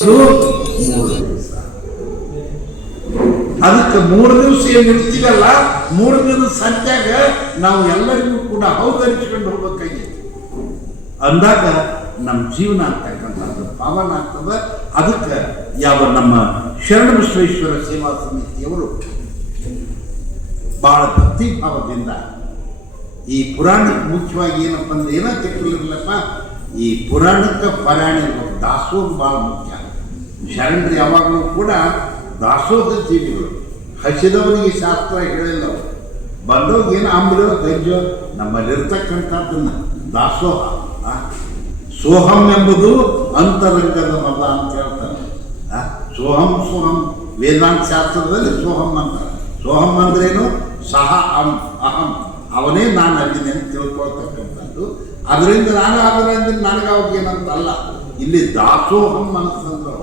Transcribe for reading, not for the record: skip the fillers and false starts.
3 ದಿವಸ. ಅದಕ್ಕೆ 3 ದಿವಸ ಏನು ಇರ್ತೀವಲ್ಲ, 3 ದಿನದ ಸಂತ್ಯಾಗ ನಾವು ಎಲ್ಲರಿಗೂ ಕೂಡ ಹೌದರಿಸ್ಕೊಂಡು ಹೋಗ್ಬೇಕಾಗಿ ಅಂದಾಗ ನಮ್ಮ ಜೀವನ ಅಂತಕ್ಕಂಥದ್ದು ಪಾವನ ಆಗ್ತದೆ. ಅದಕ್ಕೆ ಯಾವ ನಮ್ಮ ಶರಣಬಸವೇಶ್ವರ ಸೇವಾ ಸಮಿತಿಯವರು ಬಹಳ ಭಕ್ತಿ ಭಾವದಿಂದ ಈ ಪುರಾಣಕ್ಕೆ ಮುಖ್ಯವಾಗಿ ಏನಪ್ಪ ಅಂದ್ರೆ ಏನೋ ತಿಳ್ಕೊಳ್ಳಿರಲಪ್ಪ, ಈ ಪುರಾಣಕ್ಕೆ ಪಾರಾಯಣ ಇರ್ಬೇಕು. ದಾಸೋಹ ಭಾಳ ಮುಖ್ಯ. ಶರಣರು ಯಾವಾಗಲೂ ಕೂಡ ದಾಸೋಹ ಜೀವಿಗಳು. ಹಸಿದವರಿಗೆ ಶಾಸ್ತ್ರ ಹೇಳಿಲ್ಲ, ಬಂದವ್ರಿಗೆ ಏನು ಅಂಬ್ರೋ ಗಜ್ಜೋ ನಮ್ಮಲ್ಲಿರ್ತಕ್ಕಂಥದ್ದನ್ನು ದಾಸೋಹ. ಸೋಹಂ ಎಂಬುದು ಅಂತರಂಗದ ಮತ ಅಂತ ಹೇಳ್ತಾರೆ. ಸೋಹಂ ಸೋಹಂ ವೇದಾಂತ ಶಾಸ್ತ್ರದಲ್ಲಿ ಸೋಹಂ ಅಂತ. ಸೋಹಂ ಅಂದ್ರೇನು? ಸಹ ಅಹಂ, ಅವನೇ ನಾನು ಅಲ್ಲಿದೆ ಅಂತ ತಿಳ್ಕೊಳ್ತಕ್ಕಂಥದ್ದು. ಅದರಿಂದ ನಾನು ಅದರಿಂದ ನನಗೆ ಅವಾಗ ಏನಂತಲ್ಲ. ಇಲ್ಲಿ ದಾಸೋಹಂ ಅಂತಂದ್ರೆ